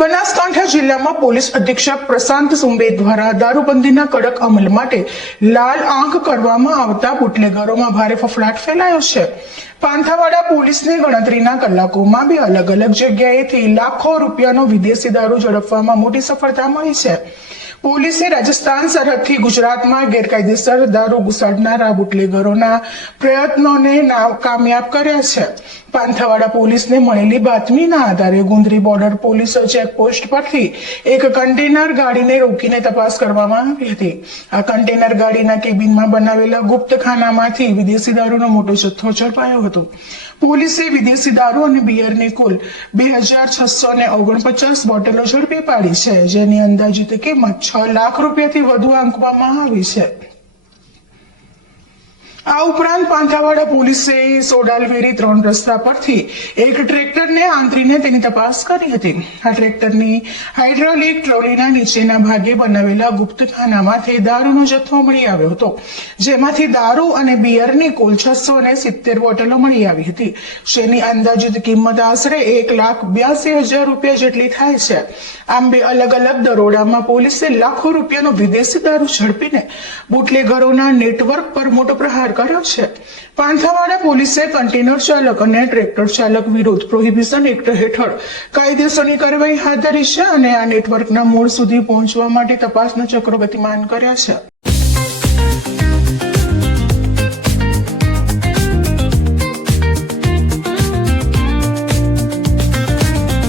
બનાસકાંઠા જિલ્લામાં પોલીસ અધિક્ષક પ્રશાંત સુંબે દ્વારા દારૂબંધીના કડક અમલ માટે લાલ આંખ કરવામાં આવતા બુટલેગરોમાં ભારે ફફડાટ ફેલાયો છે। પાંથાવાડા પોલીસને ગણતરીના કલાકોમાં બે અલગ અલગ જગ્યાએથી લાખો રૂપિયાનો વિદેશી દારૂ ઝડપવામાં મોટી સફળતા મળી છે। પોલીસે રાજસ્થાન સરહદથી ગુજરાતમાં ગેરકાયદેસર દારૂ ઘુસાડનારા બુટલેગરોના પ્રયત્નોને કામયાબ કર્યા છે। પાંથાવાડા પોલીસને મળેલી બાતમીના આધારે ગુંદરી બોર્ડર પોલીસ ચેકપોસ્ટ પરથી એક કન્ટેનર ગાડીને રોકીને તપાસ કરવામાં આવી હતી। આ કન્ટેનર ગાડીના કેબિનમાં બનાવેલા ગુપ્તખાનામાંથી વિદેશી દારૂનો મોટો જથ્થો ઝડપાયો હતો। પોલીસે વિદેશી દારૂ અને બિયરની કુલ 2649 બોટલો ઝડપી પાડી છે, જેની અંદાજિત કિંમત 6 લાખ રૂપિયાથી વધુ આંકવામાં આવી છે। આ ઉપરાંત પાંથાવાડા પોલીસે સોડાલવેરી 3 રસ્તા પરથી એક ટ્રેક્ટરને આંતરીને તેની તપાસ કરી હતી। આ ટ્રેક્ટરની હાઇડ્રોલિક ટ્રોલીના નીચેના ભાગે બનાવેલા ગુપ્તખાનામાંથી દારૂનો જથ્થો મળી આવ્યો હતો, જેમાંથી દારૂ અને બિયરની કુલ 670 બોટલો મળી આવી હતી, જેની અંદાજિત કિંમત આશરે 1,82,000 રૂપિયા જેટલી થાય છે। આમ બે અલગ અલગ દરોડામાં પોલીસે લાખો રૂપિયાનો વિદેશી દારૂ ઝડપીને બુટલેગરોના નેટવર્ક પર મોટો પ્રહાર કર્યો છે। પાંથાવાડા પોલીસે કન્ટેનર ચાલક અને ટ્રેક્ટર ચાલક વિરુદ્ધ પ્રોહિબિશન એક્ટ હેઠળ કાયદેસરની કાર્યવાહી હાથ ધરી છે અને આ નેટવર્કના મૂળ સુધી પહોંચવા માટે તપાસના ચક્રો ગતિમાન કર્યા છે।